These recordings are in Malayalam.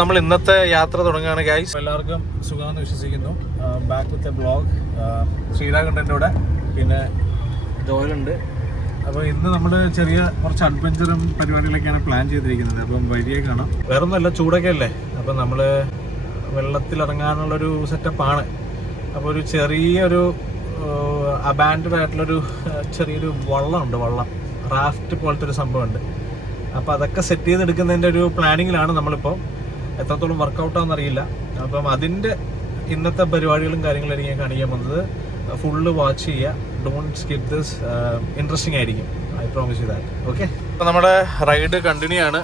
നമ്മൾ ഇന്നത്തെ യാത്ര തുടങ്ങുകയാണ് ഗൈസ്. എല്ലാവർക്കും സുഖമാണെന്ന് വിശ്വസിക്കുന്നു. Back with a blog. ശ്രീരാഗുണ്ട് എൻ്റെ കൂടെ, പിന്നെ ജോയലുണ്ട്. അപ്പോൾ ഇന്ന് നമ്മൾ ചെറിയ കുറച്ച് അഡ്വഞ്ചറും പരിപാടികളൊക്കെയാണ് പ്ലാൻ ചെയ്തിരിക്കുന്നത്. അപ്പം വഴിയെ കാണാം. വേറൊന്നുമല്ല, ചൂടൊക്കെ അല്ലേ. അപ്പം നമ്മൾ വെള്ളത്തിലിറങ്ങാനുള്ളൊരു സെറ്റപ്പാണ്. അപ്പോൾ ഒരു ചെറിയൊരു അബാൻഡഡ് ആയിട്ടുള്ളൊരു ചെറിയൊരു വള്ളമുണ്ട്, റാഫ്റ്റ് പോലത്തെ ഒരു സംഭവമുണ്ട്. അപ്പോൾ അതൊക്കെ സെറ്റ് ചെയ്തെടുക്കുന്നതിൻ്റെ ഒരു പ്ലാനിങ്ങിലാണ് നമ്മളിപ്പോൾ. എത്രത്തോളം വർക്കൗട്ടാണെന്നറിയില്ല. അപ്പം അതിൻ്റെ ഇന്നത്തെ പരിപാടികളും കാര്യങ്ങളായിരിക്കും ഞാൻ കാണിക്കാൻ വന്നത്. ഫുള്ള് വാച്ച് ചെയ്യുക, ഡോണ്ട് സ്കിപ്പ് ദിസ്. ഇൻട്രസ്റ്റിംഗ് ആയിരിക്കും, I promise you that. Okay, അപ്പോൾ നമ്മുടെ റൈഡ് കണ്ടിന്യൂ ആണ്.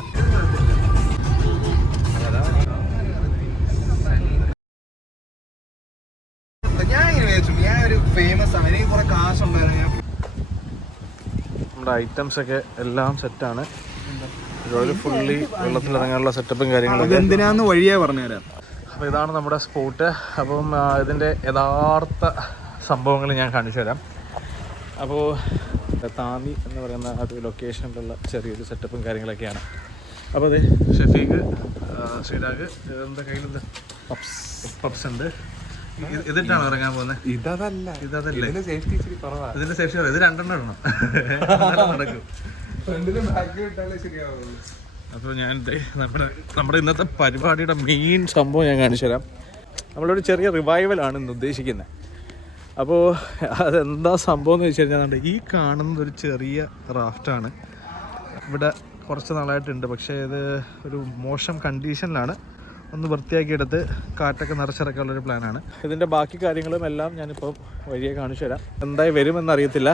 നമ്മുടെ ഐറ്റംസ് ഒക്കെ എല്ലാം സെറ്റാണ്. ജോലി ഫുള്ളി വെള്ളത്തിലിറങ്ങാനുള്ള സെറ്റപ്പും കാര്യങ്ങളും എന്തിനാന്ന് വഴിയേ പറഞ്ഞുതരാം. അപ്പോൾ ഇതാണ് നമ്മുടെ സ്പോട്ട്. അപ്പം ഇതിൻ്റെ യഥാർത്ഥ സംഭവങ്ങൾ ഞാൻ കാണിച്ചു തരാം. അപ്പോൾ താന്നി എന്ന് പറയുന്ന ഒരു ലൊക്കേഷനിലുള്ള ചെറിയൊരു സെറ്റപ്പും കാര്യങ്ങളൊക്കെയാണ്. അപ്പോൾ അതെ, ഷെഫീഖ്, ശ്രീരാഗ്, എന്താ കയ്യിലെന്ത് പപ്സ് ഉണ്ട്. ഇതിട്ടാണ് ഇറങ്ങാൻ പോകുന്നത്. ഇതല്ലേ ഇതിൻ്റെ സേഫ്റ്റി ഇത് 2 ഇടണം, നടക്കും. അപ്പോൾ ഞാൻ നമ്മുടെ ഇന്നത്തെ പരിപാടിയുടെ മെയിൻ സംഭവം ഞാൻ കാണിച്ചു തരാം. നമ്മളൊരു ചെറിയ റിവൈവലാണ് ഇന്ന് ഉദ്ദേശിക്കുന്നത്. അപ്പോൾ അതെന്താ സംഭവം എന്ന് വെച്ച് കഴിഞ്ഞാൽ, ഈ കാണുന്നത് ഒരു ചെറിയ റാഫ്റ്റാണ്. ഇവിടെ കുറച്ച് നാളായിട്ടുണ്ട്, പക്ഷേ ഇത് ഒരു മോശം കണ്ടീഷനിലാണ്. ഒന്ന് വൃത്തിയാക്കിയെടുത്ത് കാറ്റൊക്കെ നിറച്ചിറക്കാനുള്ളൊരു പ്ലാനാണ്. ഇതിൻ്റെ ബാക്കി കാര്യങ്ങളും എല്ലാം ഞാനിപ്പോൾ വഴിയെ കാണിച്ചു തരാം. എന്തായി വരുമെന്നറിയത്തില്ല,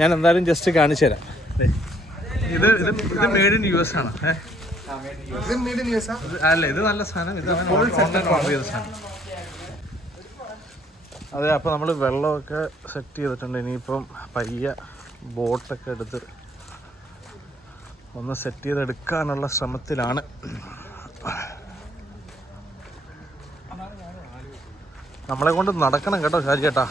ഞാൻ എന്തായാലും ജസ്റ്റ് കാണിച്ചു തരാം. ഇത് മെയ്ഡ് ഇൻ US ആണ്. അല്ല, ഇത് നല്ല സാധനം. ഇത് ഓർഡർ ചെയ്ത സാധനം. അതെ, അപ്പോൾ നമ്മൾ വെള്ളമൊക്കെ സെറ്റ് ചെയ്തിട്ടുണ്ട്. ഇനിയിപ്പം പയ്യ ബോട്ടൊക്കെ എടുത്ത് ഒന്ന് സെറ്റ് ചെയ്തെടുക്കാനുള്ള ശ്രമത്തിലാണ്. നമ്മളെ കൊണ്ട് നടക്കണം കേട്ടോ ഷാജി ചേട്ടാ.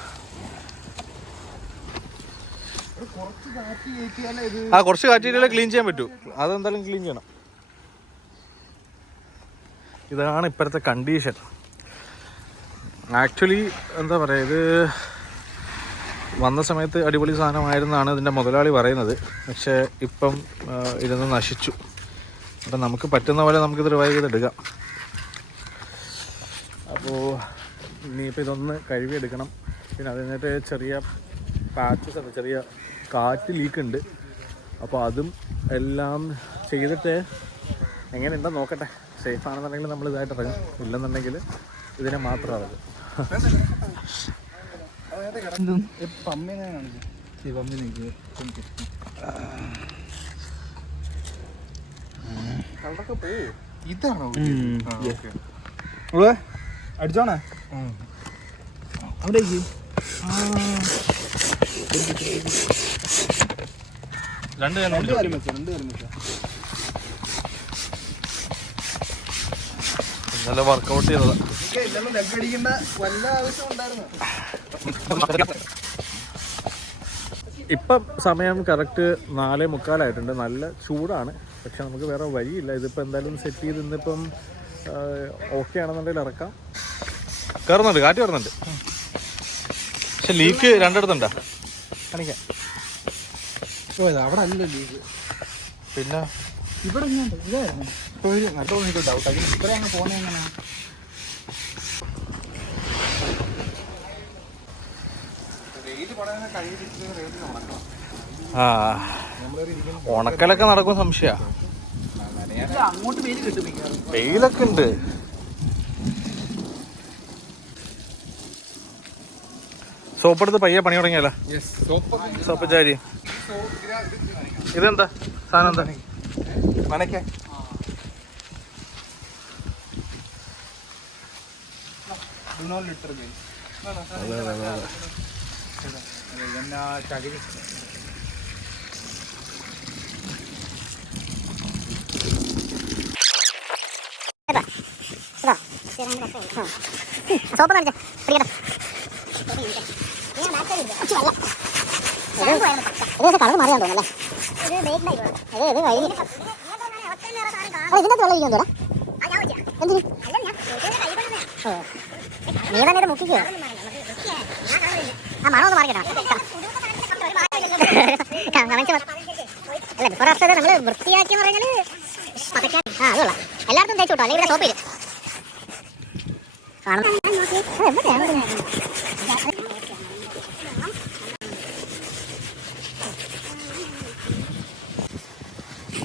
കുറച്ച് കാറ്റിയാലേ ക്ലീൻ ചെയ്യാൻ പറ്റൂ. അതെന്തായാലും ക്ലീൻ ചെയ്യണം. ഇതാണ് ഇപ്പോഴത്തെ കണ്ടീഷൻ. ആക്ച്വലി എന്താ പറയുക, ഇത് വന്ന സമയത്ത് അടിപൊളി സാധനമായിരുന്നാണ് ഇതിൻ്റെ മുതലാളി പറയുന്നത്. പക്ഷേ ഇപ്പം ഇതൊന്ന് നശിച്ചു. അപ്പം നമുക്ക് പറ്റുന്ന പോലെ നമുക്കിത് റിവൈവ് ചെയ്തെടുക്കാം. അപ്പോൾ ഇനിയിപ്പോൾ ഇതൊന്ന് കഴുകിയെടുക്കണം. പിന്നെ അത് കഴിഞ്ഞിട്ട് ചെറിയ പാച്ചസ് ഉണ്ട്, ചെറിയ കാറ്റ് ലീക്കുണ്ട്. അപ്പോൾ അതും എല്ലാം ചെയ്തിട്ട് എങ്ങനെയുണ്ടെന്ന് നോക്കട്ടെ. സേഫ് ആണെന്നുണ്ടെങ്കിൽ നമ്മൾ ഇതായിട്ട് ഇറങ്ങും, ഇല്ലെന്നുണ്ടെങ്കിൽ ഇതിനെ മാത്രം ഇറങ്ങും. ഇതാണോ അടിച്ചോണേ അവിടേക്ക്? രണ്ട് നല്ല വർക്കൗട്ട് ചെയ്തതാ. ഇപ്പം സമയം കറക്റ്റ് 4:45 നല്ല ചൂടാണ്. പക്ഷെ നമുക്ക് വേറെ വഴിയില്ല. ഇതിപ്പോൾ എന്തായാലും സെറ്റ് ചെയ്ത് ഇന്നിപ്പം ഓക്കെ ആണെന്നുണ്ടെങ്കിൽ ഇറക്കാം. കയറുന്നുണ്ട്, കാറ്റ് കയറുന്നുണ്ട്. പക്ഷെ ലീക്ക് 2 ഇടത്തുണ്ടാ കാണിക്കാം. അവിടെ അല്ല ലീക്ക്, പിന്നെ ഇവിടെ ഇതായിരുന്നു. ഇപ്പോൾ ഒരു നട്ടോന്നിട്ട് ഡൗട്ടാക്കി ഇപ്പഴേ അങ്ങ് പോകുന്നത് എങ്ങനെയാണ്? ആ, ഉണക്കലൊക്കെ നടക്കും സംശയ. അങ്ങോട്ട് വെയിൽ കിട്ടും, വെയിലൊക്കെ ഉണ്ട്. സോപ്പെടുത്ത് പയ്യെ പണി തുടങ്ങിയല്ല. സോപ്പ് ചാരി. ഇതെന്താ സാധനം? എന്താ മനക്ക ചകിരി സോപ്പ് കാണിച്ചേ പിടിക്കട്ടെ. കളർ മാറിയാൻ തോന്നല്ലേ? ഇതിന്റെ വെള്ളം ഇരിക്കും തോടാ. നീ തന്നെ ഇത് മുക്കിക്കോ. ആ മണം ഒന്ന് മാറിക്കട്ടോ. അല്ല ബിഫോർ ആഫ്റ്റർ നമ്മള് വൃത്തിയാക്കിയെന്ന് പറഞ്ഞാല് ആ അതുള്ള എല്ലായിടത്തും തേച്ചു കിട്ടോ, അല്ലെങ്കിൽ ഇവിടെ സോപ്പ്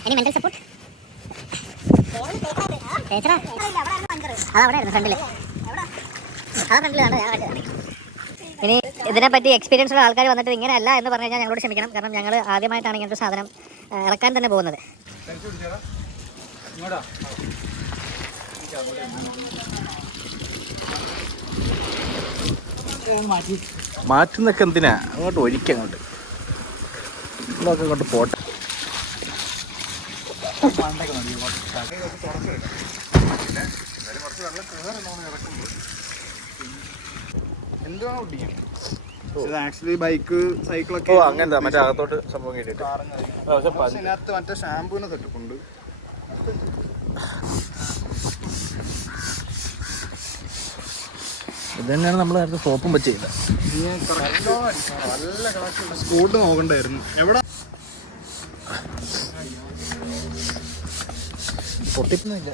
ഇനി മെന്റൽ സപ്പോർട്ട് അതവിടെ ഫ്രണ്ടില് ഇനി ഇതിനെപ്പറ്റി എക്സ്പീരിയൻസ് ഉള്ള ആൾക്കാർ വന്നിട്ട് ഇങ്ങനെയല്ല എന്ന് പറഞ്ഞു കഴിഞ്ഞാൽ ഞങ്ങളോട് ക്ഷമിക്കണം. കാരണം ഞങ്ങൾ ആദ്യമായിട്ടാണ് ഇങ്ങനത്തെ സാധനം ഇറക്കാൻ തന്നെ പോകുന്നത്. മാറ്റുന്നൊക്കെ എന്തിനാ, അങ്ങോട്ട് ഒഴിക്കങ്ങോട്ട് ഇതൊക്കെ അങ്ങോട്ട് പോട്ടെ. ആക്ച്വലി ബൈക്ക് സൈക്കിളൊക്കെ അങ്ങനത്തെ മറ്റേ അകത്തോട്ട് സംഭവം കേട്ടിട്ട് ഇതിനകത്ത് മറ്റേ ഷാമ്പൂവിന് സെറ്റപ്പ് ഉണ്ട്. ഇത് തന്നെയാണ് നമ്മൾ നേരത്തെ സോപ്പും വെച്ച് ചെയ്തത്. നല്ല കളക്ഷൻ സ്കൂട്ട് നോക്കണ്ടായിരുന്നു. എവിടെ പൊട്ടിപ്പൊന്നുമില്ല.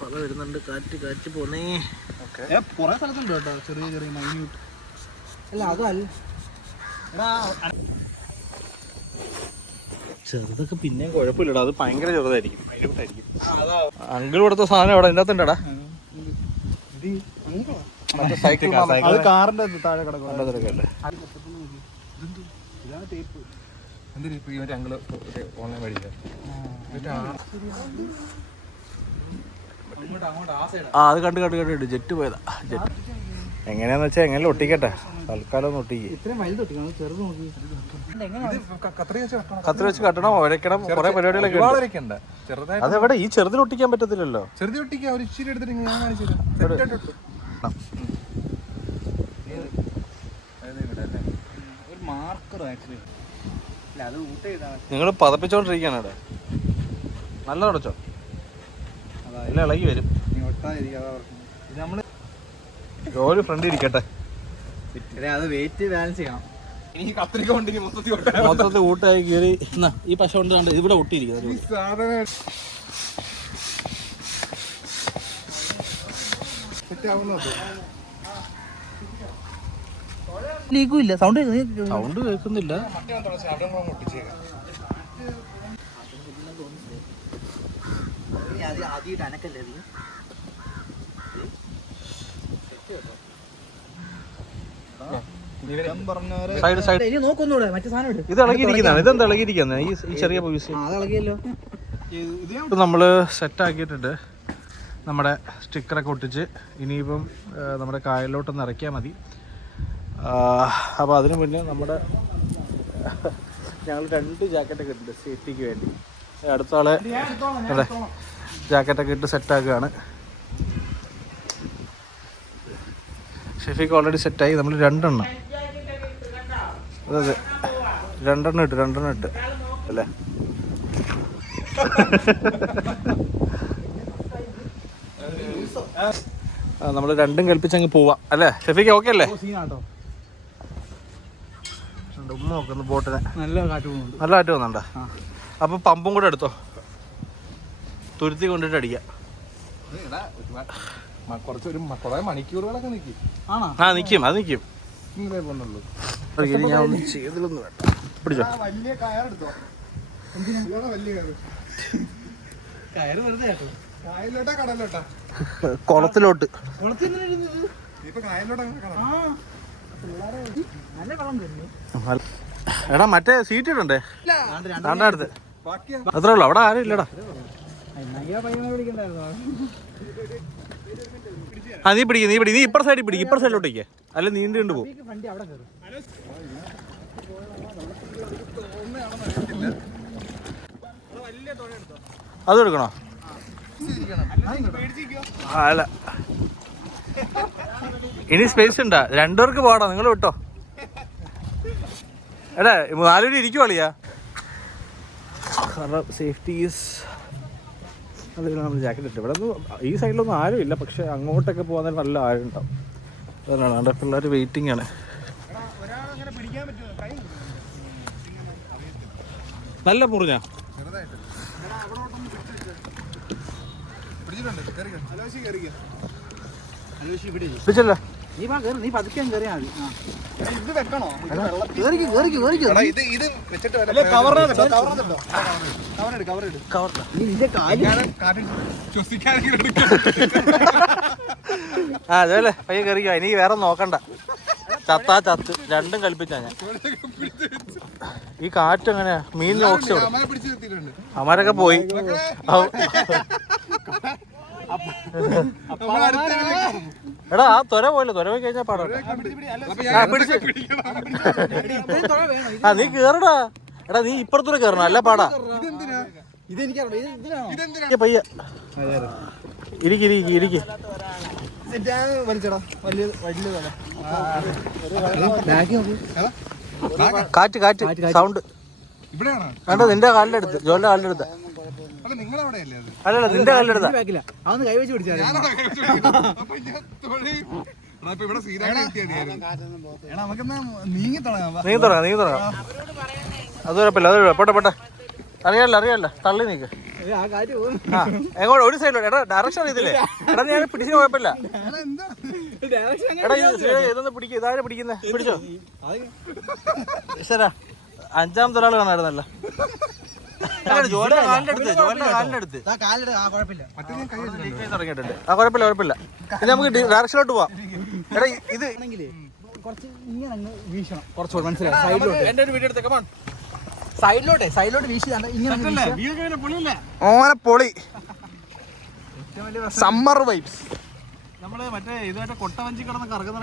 പല വരുന്നുണ്ട്, കാറ്റ് കാറ്റ് പോന്നേ. കുറെ സ്ഥലത്തുണ്ട് കേട്ടോ, ചെറിയ ചെറിയ മൈന്യൂട്ട്. അല്ല അതല്ല ചെറുതൊക്കെ പിന്നെയും കുഴപ്പമില്ലടാ, അത് ഭയങ്കര ചെറുതായിരിക്കും. അങ്കിൾ കൊടുത്ത സാധനം എവിടെ ഇതിൻ്റെ അകത്തുണ്ടടാ. അത് കാറിന്റെ താഴെ കിടക്കും. ആ അത് കണ്ട് കണ്ട് കണ്ടിട്ട് ജെറ്റ് പോയതാ. ജെറ്റ് എങ്ങനെയാന്ന് വെച്ചാൽ എങ്ങനെ ഒട്ടിക്കട്ടെ, തൽക്കാലം ഒന്ന് ഒട്ടിക്ക്. കത്രി വെച്ച് കട്ടണം, ഒരയ്ക്കണം, കുറെ പരിപാടികളൊക്കെ ഉണ്ട്. അതെവിടെ ഈ ചെറുതിൽ ഒട്ടിക്കാൻ പറ്റത്തില്ലല്ലോ. ചെറുതി ഒട്ടിക്കാൻ ഒരു ഇച്ചിരി എടുത്തിട്ട് ഞാൻ കാണിച്ചു. ഒരു മാർക്കർ ആക്ച്വലി അത് നിങ്ങൾ പതപ്പിച്ചോണ്ടിരിക്കുകയാണ് ഇവിടെ. നല്ല തുടച്ചോ, അല്ല ഇളകി വരും. നമ്മള് ഒരു ഫ്രണ്ട് ഇരിക്കട്ടെ, അത് വെയിറ്റ് ബാലൻസ് ചെയ്യണം. ഈ കത്രിക കൊണ്ട് മൊത്തത്തിൽ ഊട്ടായി കയറി. ഈ പശ കൊണ്ട് കണ്ട് ഇവിടെ ഒട്ടിയിരിക്കുന്നത്. ലീക്കുമില്ല, സൗണ്ട് സൗണ്ട് കേൾക്കുന്നില്ല. സൈഡ് സൈഡ് നോക്കൊന്നൂടെ മറ്റേ സാധനം ഇത് ഇളകിയിരിക്കുന്നതാണ്. ഇതെന്താ ഇളകിയിരിക്കുന്നത്? ഈ ചെറിയ പീസ് ഇപ്പം നമ്മൾ സെറ്റാക്കിയിട്ടുണ്ട്. നമ്മുടെ സ്റ്റിക്കറൊക്കെ ഒട്ടിച്ച് ഇനിയിപ്പം നമ്മുടെ കായലിലോട്ടൊന്ന് ഇറക്കിയാൽ മതി. അപ്പോൾ അതിന് മുന്നേ ഞങ്ങൾ 2 ജാക്കറ്റൊക്കെ ഇട്ടുണ്ട് സേഫ്റ്റിക്ക് വേണ്ടി. അടുത്ത ആളെ അതെ ജാക്കറ്റൊക്കെ ഇട്ട് സെറ്റാക്കുകയാണ്. ഷെഫിക്ക് ഓൾറെഡി സെറ്റായി. നമ്മൾ 2 എണ്ണം അതെ 2 എണ്ണം ഇട്ട് അല്ലേ. നമ്മൾ 2ഉം കൽപ്പിച്ചങ്ങ് പോവാം അല്ലേ ഷെഫിക്ക്? ഓക്കെ അല്ലേ? ഉമ്മ നോക്കുന്നു ബോട്ടിനെ. നല്ല കാറ്റ് പോകുന്നുണ്ട്. നല്ല കാറ്റ് പോകുന്നുണ്ടോ? അപ്പോൾ പമ്പും കൂടെ എടുത്തോ, തുരുത്തി കൊണ്ടിട്ട് അടിക്കാം. കുറേ മണിക്കൂറുകളൊക്കെ നിൽക്കും. നിൽക്കും, അത് നിൽക്കും. ഞാൻ ഒന്നും ചെയ്തിലൊന്നും വേണ്ട. പിടിച്ചോ. വലിയ കയറെടുത്തോ. വലിയ കയറ് വെറുതെ കായലോട്ടാ കടലോട്ടാ? കുളത്തിലോട്ട്. എടാ മറ്റേ സീറ്റ് ഇടണ്ടേ? അടുത്ത് അത്രേ ഉള്ളു, അവിടെ ആരും ഇല്ലടാ. നീ പിടിക്കും, നീ ഇപ്പുറ സൈഡിൽ പിടിക്കും, ഇപ്പുറ സൈഡിലോട്ടേക്ക്. അല്ല നീണ്ടു കൊണ്ട് പോകും. അത് എടുക്കണോ? അല്ല ഇനി സ്പേസ് ഉണ്ടാ, 2 പേർക്ക് പോടാ. നിങ്ങൾ വിട്ടോ. എടാ 4 പേര് ഇരിക്കുവാളിയാ. കാരണം സേഫ്റ്റി ഈസ് അതിൽ നമ്മൾ ജാക്കറ്റ് ഇട്ട്. ഇവിടെ ഒന്നും ഈ സൈഡിലൊന്നും ആരും ഇല്ല, പക്ഷെ അങ്ങോട്ടൊക്കെ പോകാൻ നല്ല ആരും ഉണ്ടാവും. അതാണ് അവിടെ പിള്ളേർ വെയിറ്റിംഗ് ആണ്. നല്ല മുറിഞ്ഞാ പിടിച്ചല്ലോ. നീ പതുക്കെ കയറിയാ മതി. ഇത് വെക്കണോ? അതല്ലേ പയ്യെ കയറിക്കോ. ഇനി വേറെ നോക്കണ്ട. ചത്താ ചത്ത് രണ്ടും കൽപ്പിച്ചാ ഞാൻ. ഈ കാറ്റ് എങ്ങനെയാ മീനിന് ഓക്സിജൻ. അമാരൊക്കെ പോയി. എടാ ആ ത്വര പോയില്ല, ത്വര പോയി കഴിഞ്ഞാ പാടാ. ആ നീ കേറടാ. എടാ നീ ഇപ്പുറത്തൂടെ കേറണം, അല്ല പാടാ. പയ്യ ഇരിക്ക്. കാറ്റ് സൗണ്ട് വേണ്ട. നിന്റെ കാലിന്റെ അടുത്ത്, ജോലിന്റെ കാലിന്റെ അടുത്ത്. അല്ലല്ല നിന്റെ കാലിന്റെ അടുത്താ. നീങ്ങി തുടങ്ങാം. അത് കുഴപ്പമില്ല. പോട്ടെ. അറിയാല്ല തള്ളി നീക്ക്. ആ എങ്ങോട്ട് ഒരു സൈഡിലോട്ട്. എടാ ഡയറക്ഷൻ അറിയത്തില്ലേ? എടാ ഞാൻ പിടിച്ചിന് കുഴപ്പമില്ല. എടാ ഇതൊന്ന് പിടിക്കും. ഇതാരെ പിടിക്കുന്നേ? പിടിച്ചോ. ശരാ 5ാമത്തെ ഒരാൾ കാണാമായിരുന്നല്ലോ. ജോലിന്റെ കാലിന്റെ അടുത്ത് തുടങ്ങിയിട്ടുണ്ട്. ആ കുഴപ്പമില്ല. ഇനി നമുക്ക് ഡയറക്ഷനിലോട്ട് പോവാം. എടാ ഇത് കുറച്ചുകൂടെ മനസ്സിലായി. എന്റെ ഒരു വീഡിയോ എടുത്തേക്കാം. സൈഡിലോട്ട് വീശി ഓനെ പൊളി. Summer vibes. നമ്മള് മറ്റേ ഇതുമായിട്ട് കൊട്ടവഞ്ചി കിടന്ന് കറങ്ങുന്ന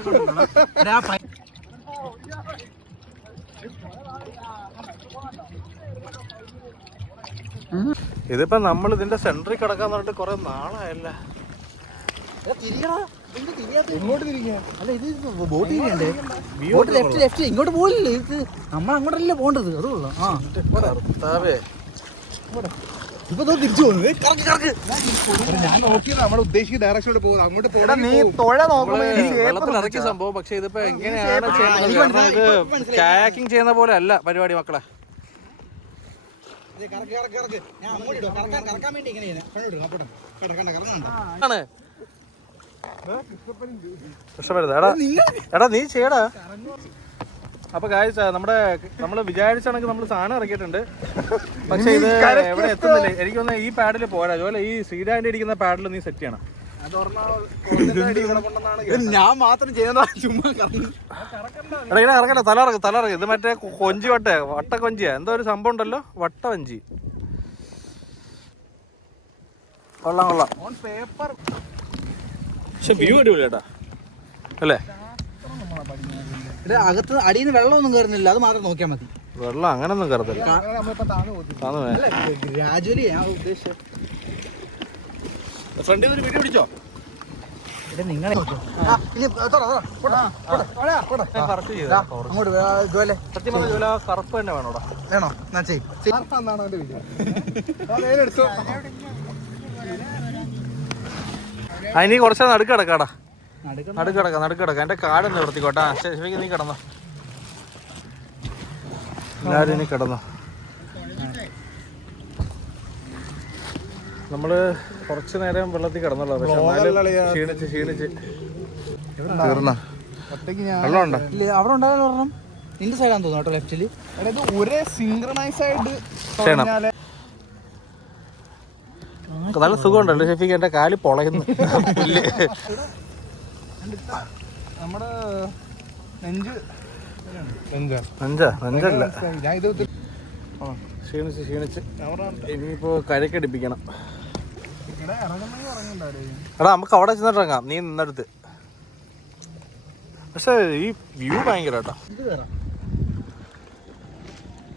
ഇതിപ്പോ നമ്മൾ ഇതിന്റെ സെന്ററിൽ കിടക്കാൻ പറഞ്ഞിട്ട് കൊറേ നാളായല്ല. ഇങ്ങോട്ട് തിരിക്കുക. അല്ല ഇത് ബോട്ട് തിരിയണ്ടേ? ബോട്ട് ലെഫ്റ്റ് ഇങ്ങോട്ട് പോയില്ലേ? ഇത് നമ്മൾ അങ്ങോട്ടല്ലേ പോകേണ്ടത്. അതുകൊള്ളു. ഇപ്പൊ തിരിച്ചു പോകുന്നത്. ഞാൻ നോക്കിയത് നമ്മുടെ ഉദ്ദേശിക്കുന്ന ഡയറക്ഷനിലോട്ട് പോകുന്നത്. അങ്ങോട്ട് ഇറക്കിയ സംഭവം. പക്ഷെ ഇതിപ്പോ എങ്ങനെയാണ് ഇത് കായാക്കിംഗ് ചെയ്യുന്ന പോലെ അല്ല പരിപാടി മക്കളെ. എടാ നീ ചെയ്യടാ. അപ്പൊ ഗായ്സ് നമ്മള് വിചാരിച്ചാണെങ്കിൽ നമ്മള് സാധനം ഇറക്കിയിട്ടുണ്ട്. പക്ഷെ ഇത് എവിടെ എത്തുന്നില്ല. എനിക്കൊന്ന് ഈ പാഡിൽ പോരാ. അതുപോലെ ഈ സീഡാൻ്റെ ഇരിക്കുന്ന പാഡിൽ നീ സെറ്റ് ചെയ്യണം. ഞാൻ മാത്രം ചെയ്യുന്ന ചുമ്മാ എടാ ഇങ്ങനെ ഇറക്കണ്ട. തലറക്ക്. ഇത് മറ്റേ കൊഞ്ചി വട്ട കൊഞ്ചിയാ എന്തോ ഒരു സംഭവം ഉണ്ടല്ലോ. വട്ട വഞ്ചി. കൊള്ളാം. പക്ഷെ വ്യൂ അടിപൊളി കേട്ടാ അല്ലേ? അകത്ത് അടിയിൽ നിന്ന് വെള്ളമൊന്നും കയറുന്നില്ല. അത് മാത്രം നോക്കിയാൽ മതി. വെള്ളം അങ്ങനൊന്നും കയറത്തില്ല. ഗ്രാജുവലി ഞാൻ ഉദ്ദേശിച്ചത്. ഫ്രണ്ടിൽ നിന്ന് വീഡിയോ പിടിച്ചോ. നിങ്ങളെ സത്യം പറഞ്ഞ ജോല കറുപ്പ് തന്നെ വേണോടാ. വേണോ? ഇനി കുറച്ച് നടുക്കിടക്കാടാ. നടുക്കിടക്ക. എന്റെ കാടൊന്ന് നിർത്തിക്കോട്ടാ. ശരിക്കും നീ കിടന്നോ. എല്ലാരും ഇനി കിടന്നോ. നമ്മള് കുറച്ചു നേരം വെള്ളത്തിൽ കിടന്നുള്ളൂ. പക്ഷെ ക്ഷീണിച്ച് തീർന്ന വെള്ളമുണ്ടോ? അവിടെ ഉണ്ടായാലും പറഞ്ഞ നിന്റെ സൈഡാന്ന് തോന്നുന്നു കേട്ടോ. ലെഫ്റ്റില് ഒരേ സിങ്ക്രണൈസ് ആയിട്ട് നല്ല സുഖമുണ്ടല്ലോ ഷെഫിക്ക്. എന്റെ കാല് പൊളയുന്നു. നമ്മുടെ നെഞ്ചല്ല. ക്ഷീണിച്ച് ഇനിയിപ്പോ കരക്കടിപ്പിക്കണം. എടാ നമുക്ക് അവിടെ ചെന്നിട്ടിറങ്ങാം. നീ നിന്നടുത്ത്. പക്ഷെ ഈ വ്യൂ ഭയങ്കര കേട്ടോ.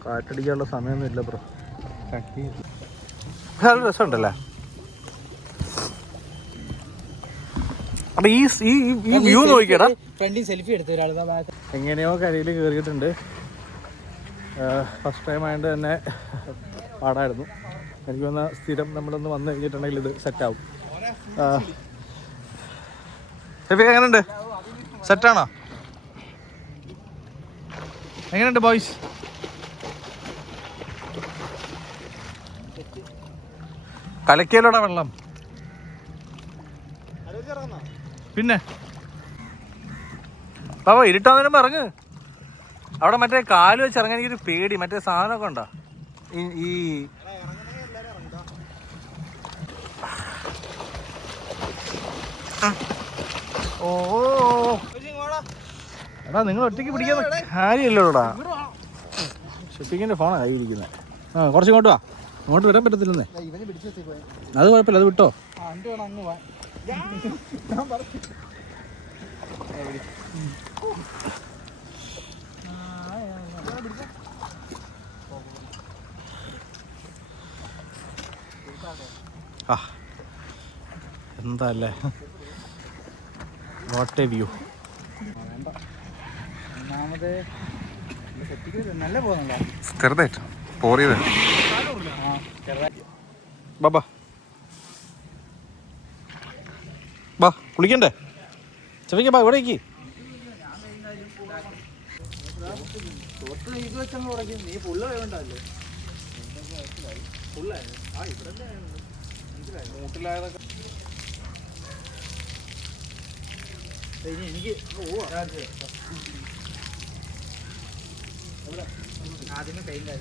കാറ്റടിക്കാനുള്ള സമയമൊന്നും ഇല്ല ബ്രോ. നല്ല രസമുണ്ടല്ലേ. അപ്പൊ ഈ വ്യൂ നോക്കിയടാ. സെൽഫി എടുത്ത ഒരാൾ എങ്ങനെയോ കരയിൽ കയറിയിട്ടുണ്ട്. ഫസ്റ്റ് ടൈം ആയതുകൊണ്ട് തന്നെ പാടായിരുന്നു. എനിക്ക് തോന്നുന്ന സ്ഥിരം നമ്മളൊന്ന് വന്നു കഴിഞ്ഞിട്ടുണ്ടെങ്കിൽ ഇത് സെറ്റാവും. എങ്ങനെയുണ്ട്? സെറ്റാണോ? എങ്ങനെയുണ്ട് ബോയ്സ്? കലക്കിയല്ലോടാ വെള്ളം. പിന്നെ ബാബാ ഇരുട്ടാന്നേരം ഇറങ്ങ്. അവിടെ മറ്റേ കാല് വെച്ച് ഇറങ്ങാൻ എനിക്കൊരു പേടി. മറ്റേ സാധനമൊക്കെ ഉണ്ടോ ഈ ഓ എടാ നിങ്ങൾ ഒറ്റയ്ക്ക് പിടിക്കാൻ കാര്യമല്ലോടാ. ഷിപ്പിങ്ങിന്റെ ഫോണാണ് കയ്യിരിക്കുന്നത്. കുറച്ച് ഇങ്ങോട്ട് വാ. അങ്ങോട്ട് വരാൻ പറ്റത്തില്ലെന്നേ. അത് കുഴപ്പമില്ല, അത് വിട്ടോ. ആ എന്താ അല്ലേ, വാട്ട് എ വ്യൂ. ചെറുതായിട്ട് പോറിയത് ബാബാ ബാ കുളിക്കണ്ടേ? ചെവിക്ക ബാ ഇവിടെ ഇരിക്ക്. എനിക്ക് ആദ്യമേ പെയിന്റ്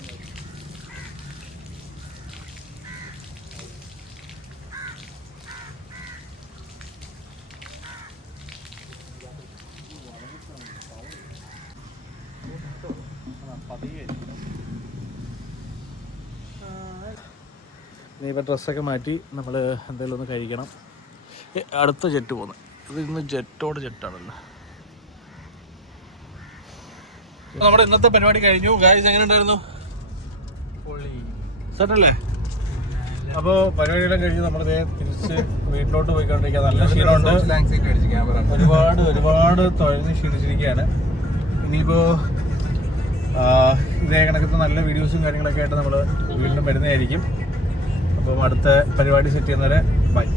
ഇനിയിപ്പോൾ ഡ്രസ്സൊക്കെ മാറ്റി നമ്മൾ എന്തെങ്കിലും ഒന്ന് കഴിക്കണം. അടുത്ത ജെറ്റ് പോകുന്നത് ഇത് ഇന്ന് ജെറ്റോട് ജെറ്റാണല്ലോ. നമ്മുടെ ഇന്നത്തെ പരിപാടി കഴിഞ്ഞു. ഗായ്സ് എങ്ങനെ ഉണ്ടായിരുന്നു? സെറ്റല്ലേ? അപ്പോൾ പരിപാടിയെല്ലാം കഴിഞ്ഞ് നമ്മൾ തിരിച്ച് വീട്ടിലോട്ട് പോയിക്കൊണ്ടിരിക്കുക. നല്ല ക്ഷീണമുണ്ട്, ഒരുപാട് തൊഴിൽ ക്ഷീണിച്ചിരിക്കുകയാണ്. ഇനിയിപ്പോൾ ഇതേ കണക്കത്തെ നല്ല വീഡിയോസും കാര്യങ്ങളൊക്കെ ആയിട്ട് നമ്മൾ വീണ്ടും വരുന്നതായിരിക്കും. അപ്പം അടുത്ത പരിപാടി സെറ്റ് ചെയ്യുന്നവരെ ബൈ.